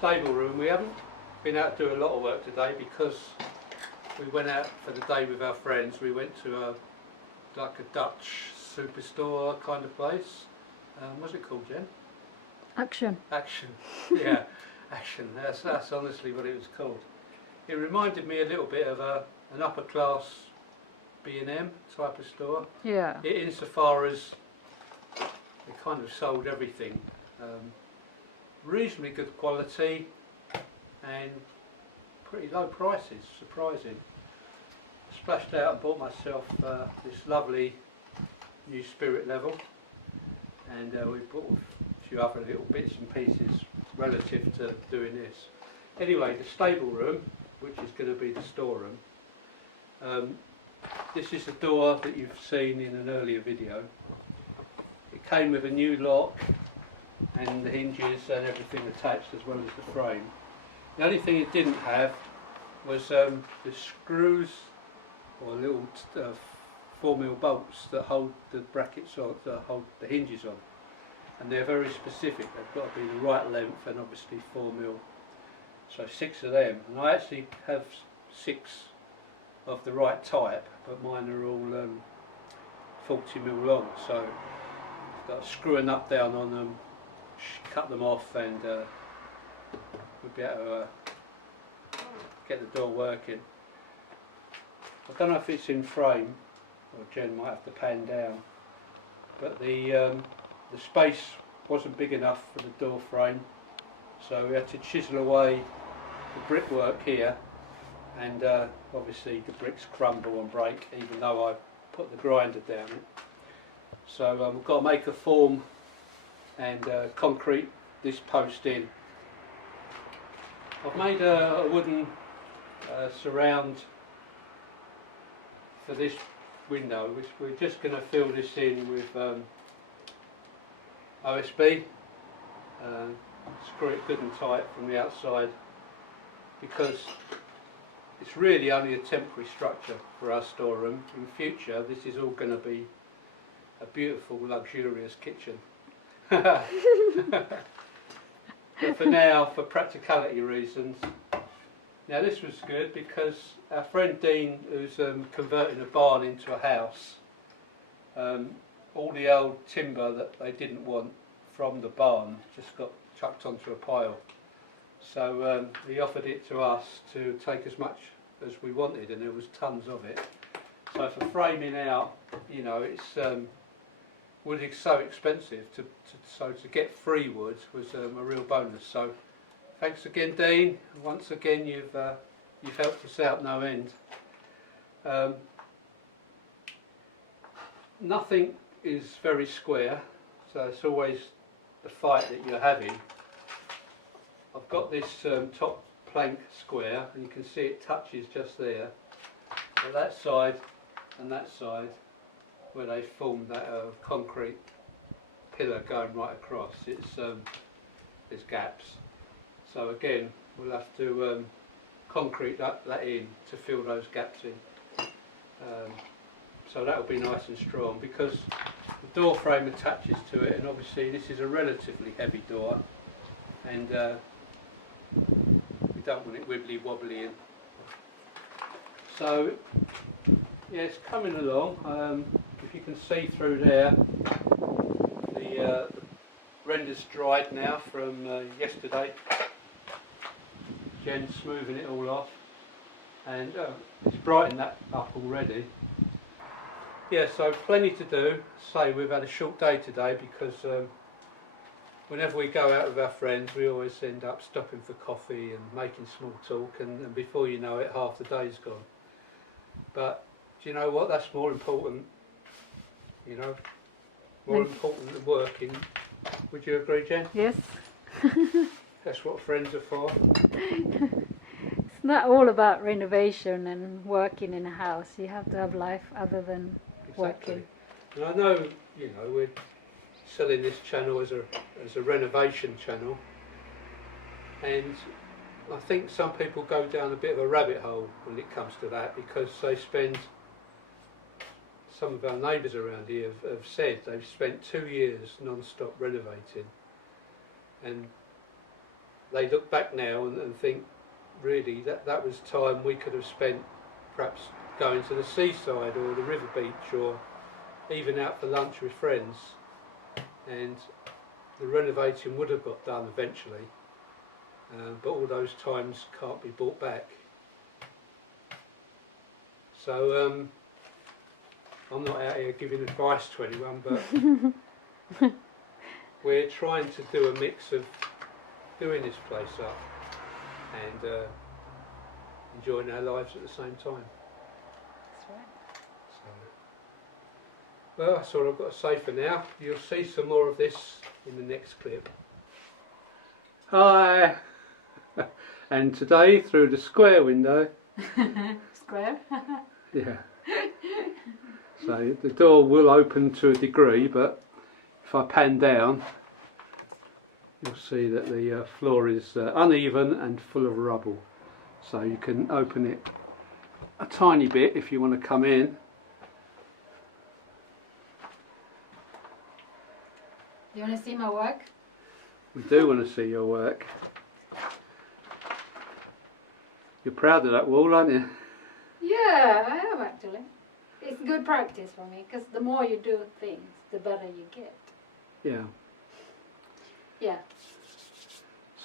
stable room. We haven't been out to do a lot of work today because we went out for the day with our friends. We went to like a Dutch superstore kind of place. What's it called, Jen? Action. Action, yeah, Action. That's honestly what it was called. It reminded me a little bit of an upper class B&M type of store. Yeah. Insofar as they kind of sold everything. Reasonably good quality and pretty low prices, surprising. Splashed out and bought myself this lovely new Spirit Level, and we bought a few other little bits and pieces relative to doing this. Anyway, the stable room, which is going to be the storeroom, this is the door that you've seen in an earlier video. It came with a new lock and the hinges and everything attached, as well as the frame. The only thing it didn't have was the screws or little 4mm bolts that hold the brackets on, that hold the hinges on, and they're very specific. They've got to be the right length and obviously 4mm. So 6 of them, and I actually have 6 of the right type, but mine are all 40mm long. So I've got to screw a nut down on them, cut them off, and we'll be able to get the door working. I don't know if it's in frame, or Jen might have to pan down, but the space wasn't big enough for the door frame, so we had to chisel away the brickwork here, and obviously the bricks crumble and break even though I put the grinder down it. So we've got to make a form and concrete this post in. I've made a wooden surround for this window, which we're just going to fill this in with OSB, screw it good and tight from the outside, because it's really only a temporary structure for our storeroom. In future this is all going to be a beautiful luxurious kitchen. But for now, for practicality reasons, now this was good because our friend Dean, who's converting a barn into a house, all the old timber that they didn't want from the barn just got chucked onto a pile. So he offered it to us to take as much as we wanted, and there was tons of it. So for framing out, you know, it's wood is so expensive, so to get free wood was a real bonus. So thanks again, Dean. Once again, you've helped us out no end. Nothing is very square, so it's always the fight that you're having. I've got this top plank square, and you can see it touches just there. But that side and that side, where they formed that concrete pillar going right across, it's there's gaps. So again, we'll have to concrete that in to fill those gaps in. So that'll be nice and strong, because the door frame attaches to it, and obviously this is a relatively heavy door, and we don't want it wibbly wobbly in. So yeah, it's coming along. If you can see through there, the render's dried now from yesterday. Jen's smoothing it all off, and it's brightened that up already. Yeah, so plenty to do. Say we've had a short day today because whenever we go out with our friends, we always end up stopping for coffee and making small talk, and before you know it, half the day's gone. But do you know what? That's more important. You know, more important than working. Would you agree, Jen? Yes. That's what friends are for. It's not all about renovation and working in a house. You have to have life other than working. And I know, you know, we're selling this channel as a renovation channel, and I think some people go down a bit of a rabbit hole when it comes to that, because they spend, some of our neighbours around here have said they've spent 2 years non-stop renovating, and they look back now and think, really, that was time we could have spent perhaps going to the seaside or the river beach or even out for lunch with friends, and the renovating would have got done eventually, but all those times can't be brought back. So I'm not out here giving advice to anyone, but we're trying to do a mix of doing this place up and enjoying our lives at the same time. That's right. So, well, that's all I've got to say for now. You'll see some more of this in the next clip. Hi! And today, through the square window. Square? Yeah. So the door will open to a degree, but if I pan down, you'll see that the floor is uneven and full of rubble. So you can open it a tiny bit if you want to come in. You want to see my work? We do want to see your work. You're proud of that wall, aren't you? Yeah, I am actually. It's good practice for me, because the more you do things, the better you get. Yeah. Yeah.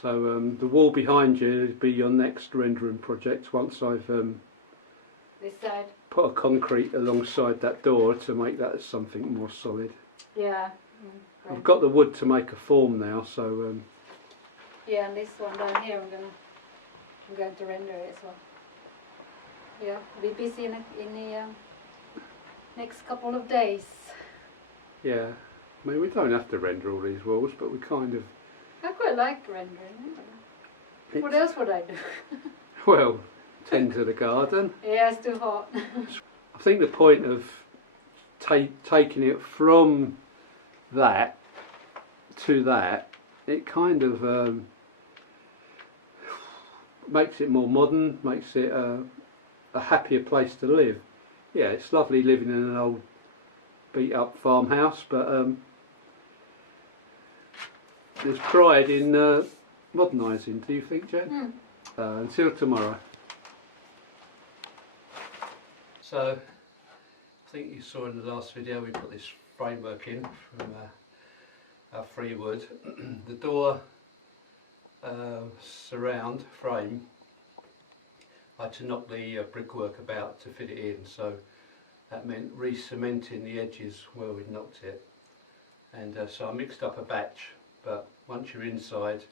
So the wall behind you will be your next rendering project once I've This side? put a concrete alongside that door to make that something more solid. Yeah. I've got the wood to make a form now, so yeah, and this one down here, I'm going to render it as well. Yeah, be busy in the next couple of days. yeah. I mean, we don't have to render all these walls, but we kind of... I quite like rendering. What else would I do? Well, tend to the garden. Yeah, it's too hot. I think the point of taking it from that to that, it kind of makes it more modern, makes it a happier place to live. Yeah, it's lovely living in an old beat up farmhouse, but there's pride in modernising, do you think, Jen? Until tomorrow. So, I think you saw in the last video we put this framework in from our free wood. The door surround frame, I had to knock the brickwork about to fit it in, so that meant re-cementing the edges where we'd knocked it. And so I mixed up a batch, but once you're inside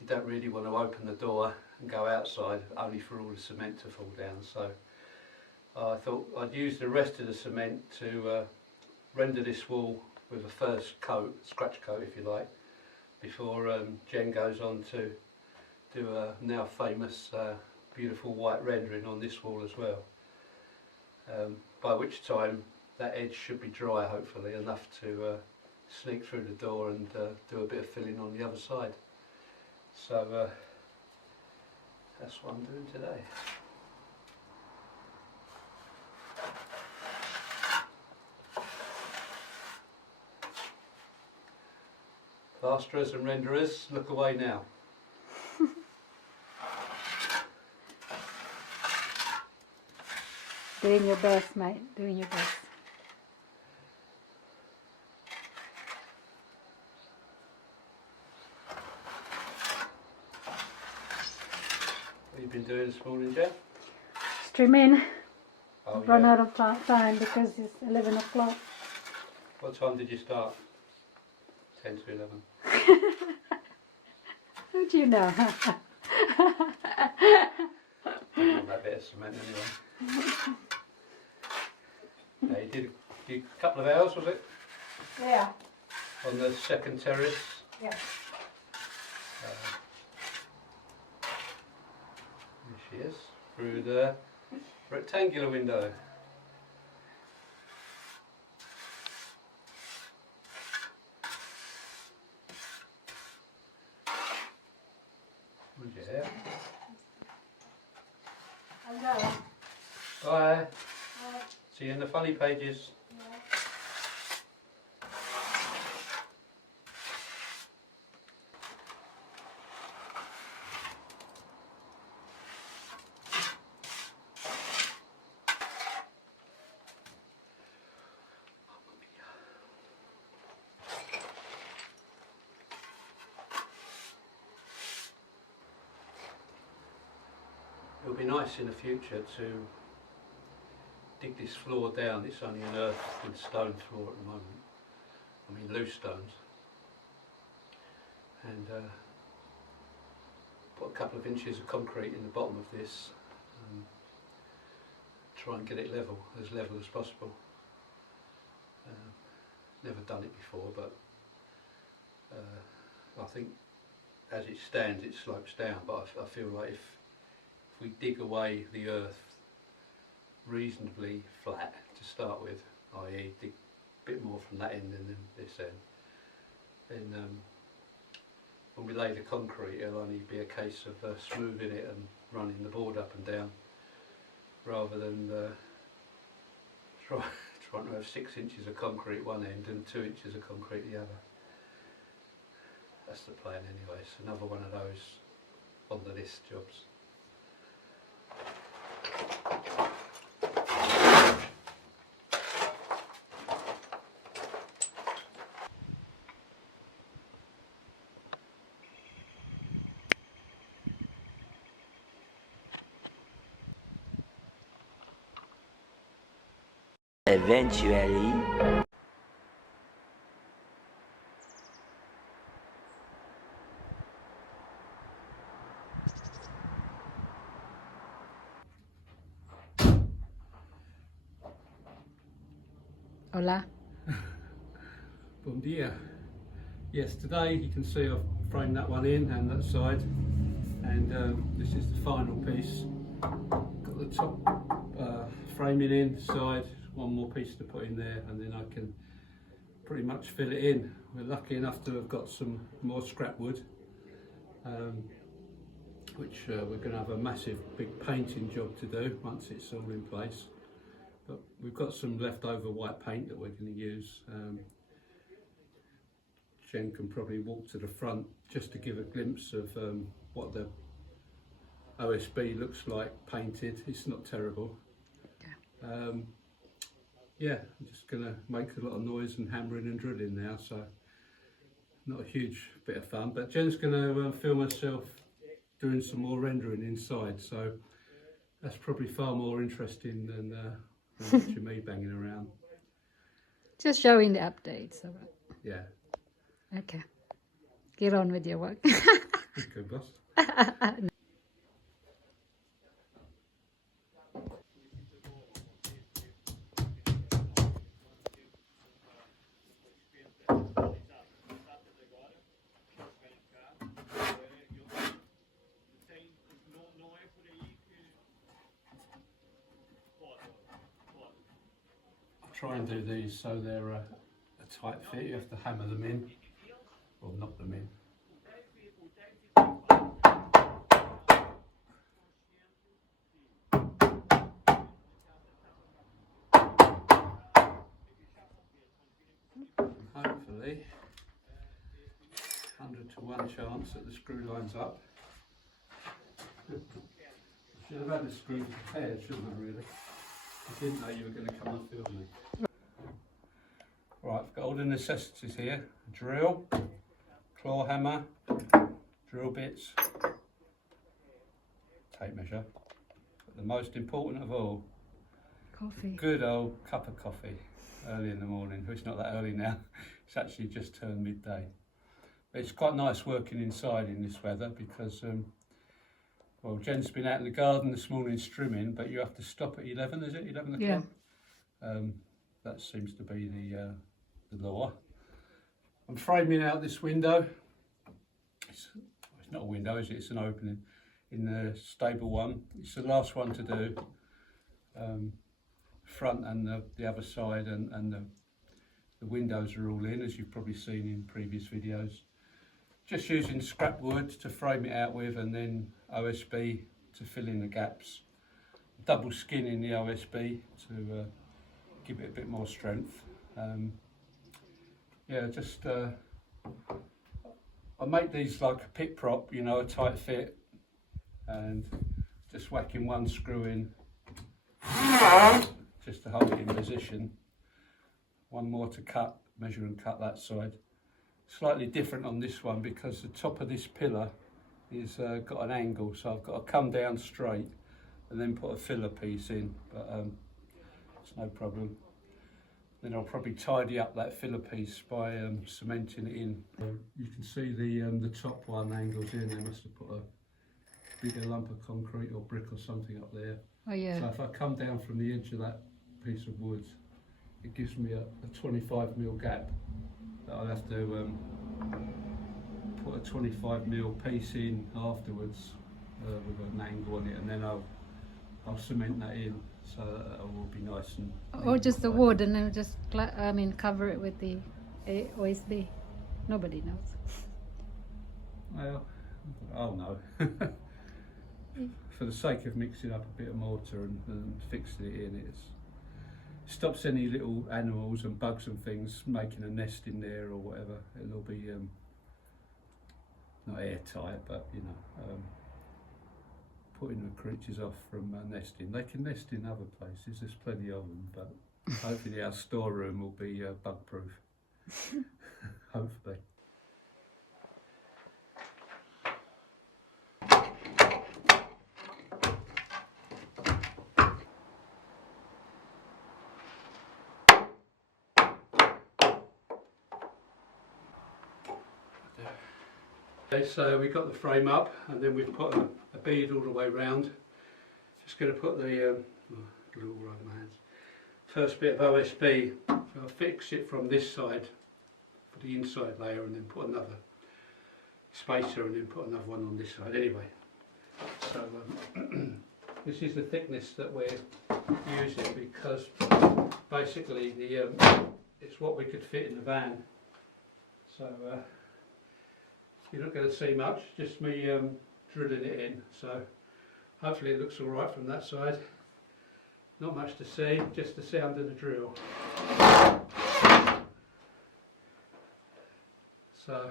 you don't really want to open the door and go outside only for all the cement to fall down. So I thought I'd use the rest of the cement to render this wall with a first coat, scratch coat if you like, before Jen goes on to do a now famous beautiful white rendering on this wall as well. By which time that edge should be dry, hopefully, enough to sneak through the door and do a bit of filling on the other side. So that's what I'm doing today. Plasterers and renderers, look away now. Doing your best, mate. Doing your best. What have you been doing this morning, Jen? Stream in. Oh, Run yeah. out of time because it's 11 o'clock. What time did you start? 10 to 11. Don't you know? Didn't want that bit of cement anyway. Yeah, you did a couple of hours, was it? Yeah. On the second terrace. Yeah. Here she is, through the rectangular window. Where's your hair? I'll go. Bye. See you in the funny pages. nice in the future to dig this floor down. It's only an earth and stone floor at the moment. I mean loose stones. And put a couple of inches of concrete in the bottom of this. Try and get it level as possible. Never done it before, but I think as it stands it slopes down, but I feel like if we dig away the earth reasonably flat to start with, i.e. dig a bit more from that end than this end, then when we lay the concrete it'll only be a case of smoothing it and running the board up and down, rather than trying to have 6 inches of concrete one end and 2 inches of concrete the other. That's the plan anyway. It's another one of those on the list jobs. Eventually. Hola. Bom dia. Yes, today you can see I've framed that one in and that side, and this is the final piece. Got the top framing in, side, one more piece to put in there, and then I can pretty much fill it in. We're lucky enough to have got some more scrap wood, which we're going to have a massive big painting job to do once it's all in place. But we've got some leftover white paint that we're going to use. Jen can probably walk to the front just to give a glimpse of what the OSB looks like painted. It's not terrible. Yeah, I'm just going to make a lot of noise and hammering and drilling now, so not a huge bit of fun. But Jen's going to film herself doing some more rendering inside, so that's probably far more interesting than watching me banging around. Just showing the updates. All right. Yeah. Okay. Get on with your work. Okay, boss. Try and do these so they're a tight fit. You have to hammer them in, or knock them in. And hopefully, 100 to 1 chance that the screw line's up. I should have had the screws prepared, shouldn't I, really? I didn't know you were going to come and film me. Right, I've got all the necessities here. Drill, claw hammer, drill bits, tape measure. But the most important of all, Coffee. good old cup of coffee early in the morning. Well, it's not that early now, it's actually just turned midday. But it's quite nice working inside in this weather because well, Jen's been out in the garden this morning strimming, but you have to stop at 11, is it? 11 o'clock? Yeah. That seems to be the law. I'm framing out this window. It's not a window, is it? It's an opening in the stable one. It's the last one to do. Front and the other side, and the windows are all in, as you've probably seen in previous videos. Just using scrap wood to frame it out with, and then OSB to fill in the gaps. Double skinning the OSB to give it a bit more strength. Yeah, just I make these like a pit prop, you know, a tight fit, and just whacking one screw in just to hold it in position. One more to cut, measure and cut that side. Slightly different on this one because the top of this pillar is got an angle, so I've got to come down straight and then put a filler piece in, but it's no problem. Then I'll probably tidy up that filler piece by cementing it in. You can see the top one angles in. They must have put a bigger lump of concrete or brick or something up there. Oh yeah. So if I come down from the edge of that piece of wood, it gives me a 25mm gap that I'll have to put a 25mm piece in afterwards with an angle on it, and then I'll cement that in so that it will be nice and. Or just the wood, and then just cover it with the OSB. Nobody knows. Well, I'll know. For the sake of mixing up a bit of mortar and fixing it in, it stops any little animals and bugs and things making a nest in there or whatever. It'll be not airtight, but you know, putting the creatures off from nesting. They can nest in other places, there's plenty of them, but hopefully our storeroom will be bug proof. Hopefully. Okay, so we've got the frame up, and then we've put a bead all the way round. Just going to put the first bit of OSB. So I'll fix it from this side for the inside layer, and then put another spacer, and then put another one on this side. Anyway, so this is the thickness that we're using, because basically it's what we could fit in the van. So. You're not going to see much, just me drilling it in, so hopefully it looks alright from that side. Not much to see, just to see under the drill. So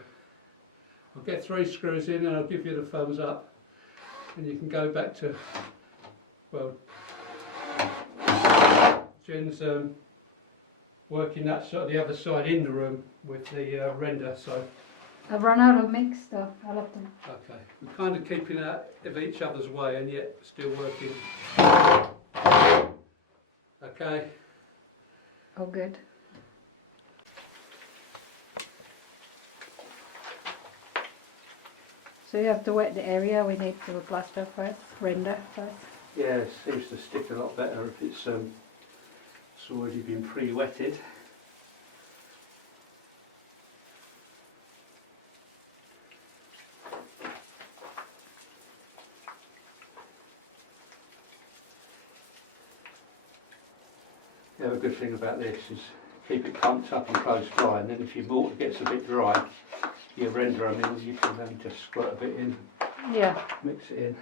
I'll get 3 screws in and I'll give you the thumbs up, and you can go back to, well, Jen's working that sort of the other side in the room with the render, so. I've run out of mix stuff. I'll have to. Okay, we're kind of keeping out of each other's way and yet still working. Okay. Oh, good. So you have to wet the area. We need to plaster first, render first. Yeah, it seems to stick a lot better if it's already been pre-wetted. The other good thing about this is keep it clumped up and close by, and then if your mortar gets a bit dry, your render, you can then just squirt a bit in, Yeah. mix it in.